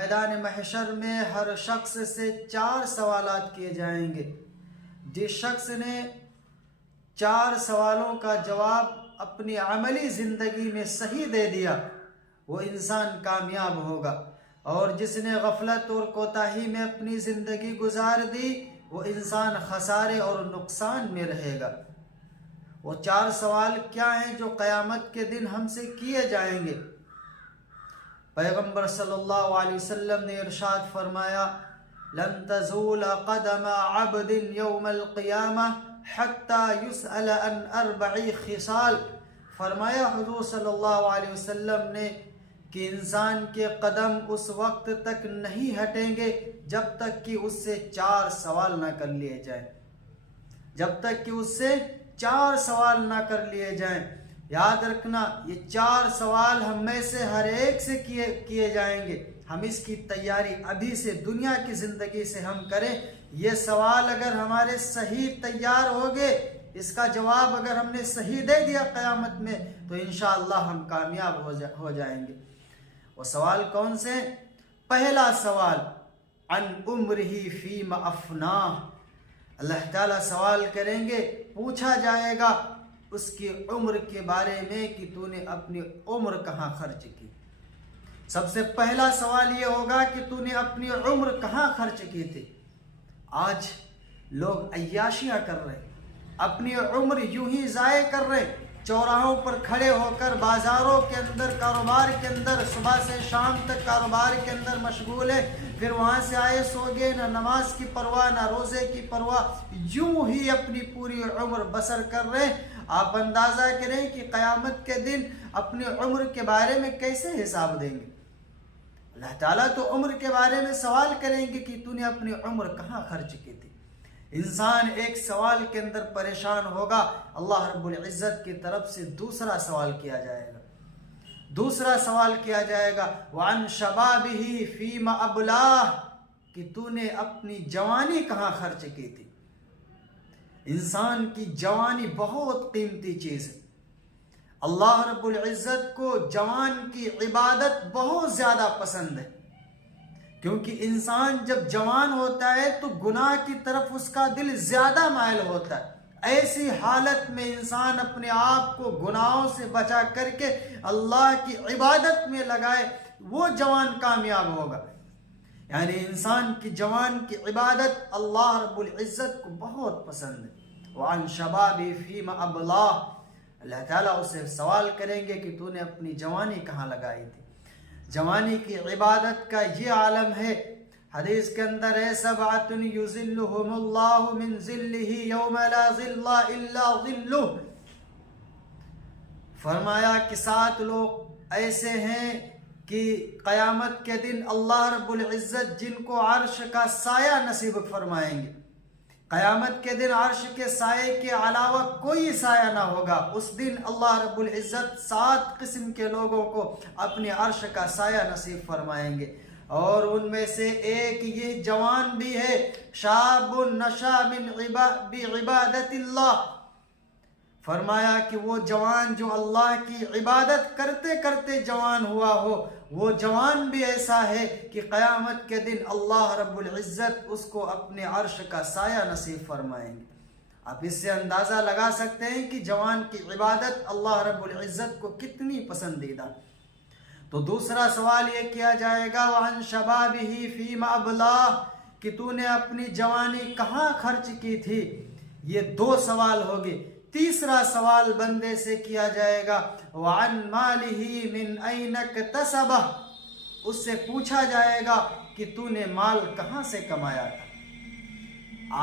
میدان محشر میں ہر شخص سے 4 سوالات کیے جائیں گے۔ جس شخص نے 4 سوالوں کا جواب اپنی عملی زندگی میں صحیح دے دیا وہ انسان کامیاب ہوگا، اور جس نے غفلت اور کوتاہی میں اپنی زندگی گزار دی وہ انسان خسارے اور نقصان میں رہے گا۔ وہ 4 سوال کیا ہیں جو قیامت کے دن ہم سے کیے جائیں گے؟ پیغمبر صلی اللہ علیہ وسلم نے ارشاد فرمایا، لن تزول قدم عبد یوم القیامہ حتی یسأل عن 4 خصال۔ فرمایا حضور صلی اللہ علیہ وسلم نے کہ انسان کے قدم اس وقت تک نہیں ہٹیں گے جب تک کہ اس سے 4 سوال نہ کر لیے جائیں، جب تک کہ اس سے 4 سوال نہ کر لیے جائیں۔ یاد رکھنا، یہ 4 سوال ہم میں سے ہر ایک سے کیے جائیں گے۔ ہم اس کی تیاری ابھی سے دنیا کی زندگی سے ہم کریں۔ یہ سوال اگر ہمارے صحیح تیار ہو گئے، اس کا جواب اگر ہم نے صحیح دے دیا قیامت میں، تو انشاءاللہ ہم کامیاب ہو جائیں گے۔ وہ سوال کون سے؟ پہلا سوال، عن عمرہ فیما افناہ۔ اللہ تعالیٰ سوال کریں گے، پوچھا جائے گا اس کی عمر کے بارے میں کہ تو نے اپنی عمر کہاں خرچ کی۔ سب سے پہلا سوال یہ ہوگا کہ تو نے اپنی عمر کہاں خرچ کی تھی۔ آج لوگ عیاشیاں کر رہے، اپنی عمر یوں ہی ضائع کر رہے، چوراہوں پر کھڑے ہو کر بازاروں کے اندر، کاروبار کے اندر صبح سے شام تک کاروبار کے اندر مشغول ہے، پھر وہاں سے آئے سو گئے، نہ نماز کی پرواہ نہ روزے کی پرواہ، یوں ہی اپنی پوری عمر بسر کر رہے۔ آپ اندازہ کریں کہ قیامت کے دن اپنی عمر کے بارے میں کیسے حساب دیں گے۔ اللہ تعالیٰ تو عمر کے بارے میں سوال کریں گے کہ تو نے اپنی عمر کہاں خرچ کی تھی۔ انسان ایک سوال کے اندر پریشان ہوگا، اللہ رب العزت کی طرف سے دوسرا سوال کیا جائے گا۔ دوسرا سوال کیا جائے گا، وعن شبابہ فیما ابلاہ، کہ تو نے اپنی جوانی کہاں خرچ کی تھی۔ انسان کی جوانی بہت قیمتی چیز ہے۔ اللہ رب العزت کو جوان کی عبادت بہت زیادہ پسند ہے، کیونکہ انسان جب جوان ہوتا ہے تو گناہ کی طرف اس کا دل زیادہ مائل ہوتا ہے۔ ایسی حالت میں انسان اپنے آپ کو گناہوں سے بچا کر کے اللہ کی عبادت میں لگائے، وہ جوان کامیاب ہوگا۔ یعنی انسان کی جوان کی عبادت اللہ رب العزت کو بہت پسند ہے۔ وعن شبابی فیما ابلاہ، اللہ تعالیٰ اسے سوال کریں گے کہ تو نے اپنی جوانی کہاں لگائی تھی۔ جوانی کی عبادت کا یہ عالم ہے۔ حدیث کے اندر ہے، سبعۃ یظلھم اللہ من ظلہ یوم لا ظل الا ظلہ۔ فرمایا کہ 7 لوگ ایسے ہیں کہ قیامت کے دن اللہ رب العزت جن کو عرش کا سایہ نصیب فرمائیں گے۔ قیامت کے دن عرش کے سائے کے علاوہ کوئی سایہ نہ ہوگا۔ اس دن اللہ رب العزت 7 قسم کے لوگوں کو اپنے عرش کا سایہ نصیب فرمائیں گے، اور ان میں سے ایک یہ جوان بھی ہے، شاب نشا من بعبادت اللہ۔ فرمایا کہ وہ جوان جو اللہ کی عبادت کرتے کرتے جوان ہوا ہو، وہ جوان بھی ایسا ہے کہ قیامت کے دن اللہ رب العزت اس کو اپنے عرش کا سایہ نصیب فرمائیں گے۔ آپ اس سے اندازہ لگا سکتے ہیں کہ جوان کی عبادت اللہ رب العزت کو کتنی پسندیدہ۔ تو دوسرا سوال یہ کیا جائے گا، وعن شبابہ فیما ابلاہ، کہ تو نے اپنی جوانی کہاں خرچ کی تھی۔ یہ 2 سوال ہوگے۔ تیسرا سوال بندے سے کیا جائے گا، وعن مالہ من این اکتسبہ، اس سے پوچھا جائے گا کہ تو نے مال کہاں سے کمایا تھا۔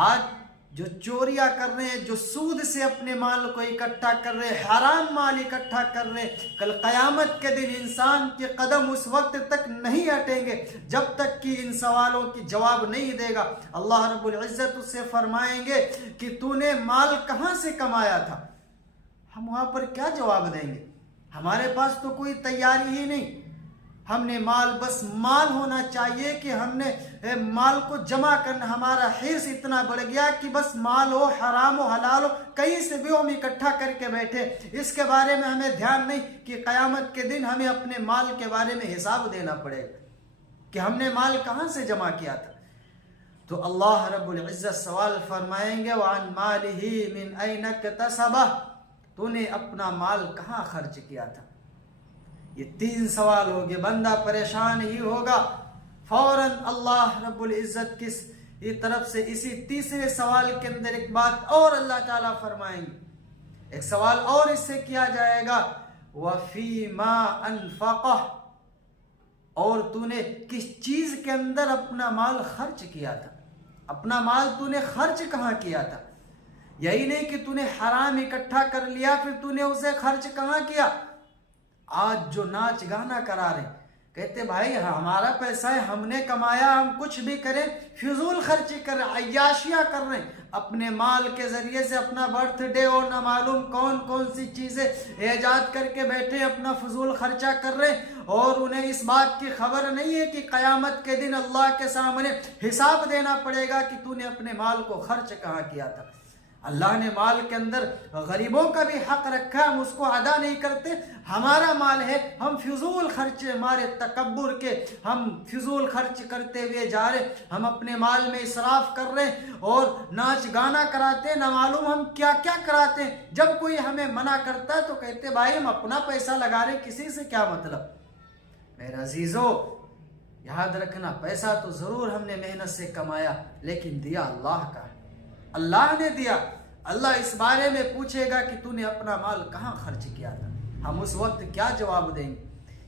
آج جو چوریاں کر رہے ہیں، جو سود سے اپنے مال کو اکٹھا کر رہے ہیں، حرام مال اکٹھا کر رہے ہیں، کل قیامت کے دن انسان کے قدم اس وقت تک نہیں ہٹیں گے جب تک کہ ان سوالوں کی جواب نہیں دے گا۔ اللہ رب العزت اس سے فرمائیں گے کہ تو نے مال کہاں سے کمایا تھا۔ ہم وہاں پر کیا جواب دیں گے؟ ہمارے پاس تو کوئی تیاری ہی نہیں۔ ہم نے مال، بس مال ہونا چاہیے کہ ہم نے مال کو جمع کرنا، ہمارا حرص اتنا بڑھ گیا کہ بس مال ہو، حرام ہو حلال ہو، کہیں سے بھی ہم اکٹھا کر کے بیٹھے۔ اس کے بارے میں ہمیں دھیان نہیں کہ قیامت کے دن ہمیں اپنے مال کے بارے میں حساب دینا پڑے گا۔ کہ ہم نے مال کہاں سے جمع کیا تھا؟ تو اللہ رب العزت سوال فرمائیں گے وَعَنْ مَالِهِ مِنْ أَيْنَ اكْتَسَبَهُ، تو نے اپنا مال کہاں خرچ کیا تھا؟ یہ 3 سوال ہو گئے، بندہ پریشان ہی ہوگا، فوراً اللہ رب العزت کی طرف سے اسی تیسرے سوال کے اندر ایک بات اور اللہ تعالیٰ فرمائیں گے، ایک سوال اور اس سے کیا جائے گا، وَفِي مَا أَنْفَقَهُ، اور تو نے کس چیز کے اندر اپنا مال خرچ کیا تھا، اپنا مال تو نے خرچ کہاں کیا تھا؟ یہی نہیں کہ تو نے حرام اکٹھا کر لیا پھر تو نے اسے خرچ کہاں کیا؟ آج جو ناچ گانا کرا رہے کہتے بھائی ہمارا پیسہ ہے، ہم نے کمایا، ہم کچھ بھی کریں، فضول خرچی کر رہے، عیاشیاں کر رہے ہیں، اپنے مال کے ذریعے سے اپنا برتھ ڈے اور نہ معلوم کون کون سی چیزیں ایجاد کر کے بیٹھے اپنا فضول خرچہ کر رہے ہیں، اور انہیں اس بات کی خبر نہیں ہے کہ قیامت کے دن اللہ کے سامنے حساب دینا پڑے گا کہ تو نے اپنے مال کو خرچ کہاں کیا تھا۔ اللہ نے مال کے اندر غریبوں کا بھی حق رکھا، ہم اس کو ادا نہیں کرتے، ہمارا مال ہے، ہم فضول خرچے، ہمارے تکبر کے ہم فضول خرچ کرتے ہوئے جا رہے، ہم اپنے مال میں اسراف کر رہے ہیں اور ناچ گانا کراتے، نہ معلوم ہم کیا کیا کراتے ہیں۔ جب کوئی ہمیں منع کرتا ہے تو کہتے بھائی ہم اپنا پیسہ لگا رہے، کسی سے کیا مطلب؟ میرے عزیزو یاد رکھنا، پیسہ تو ضرور ہم نے محنت سے کمایا لیکن دیا اللہ کا ہے، اللہ نے دیا۔ اللہ اس بارے میں پوچھے گا کہ تو نے اپنا مال کہاں خرچ کیا تھا، ہم اس وقت کیا جواب دیں گے؟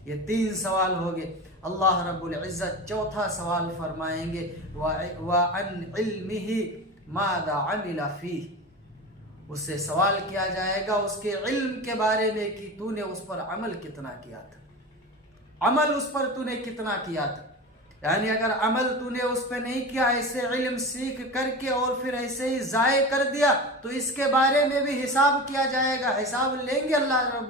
یہ 3 سوال ہو گئے۔ اللہ رب العزت چوتھا سوال فرمائیں گے وَعَنْ عِلْمِهِ مَاذَا عَمِلَ فِيهِ، اس سے سوال کیا جائے گا اس کے علم کے بارے میں کہ تو نے اس پر عمل کتنا کیا تھا، عمل اس پر تو نے کتنا کیا تھا۔ یعنی اگر عمل تو نے اس پہ نہیں کیا، ایسے علم سیکھ کر کے اور پھر ایسے ہی ضائع کر دیا تو اس کے بارے میں بھی حساب کیا جائے گا، حساب لیں گے اللہ رب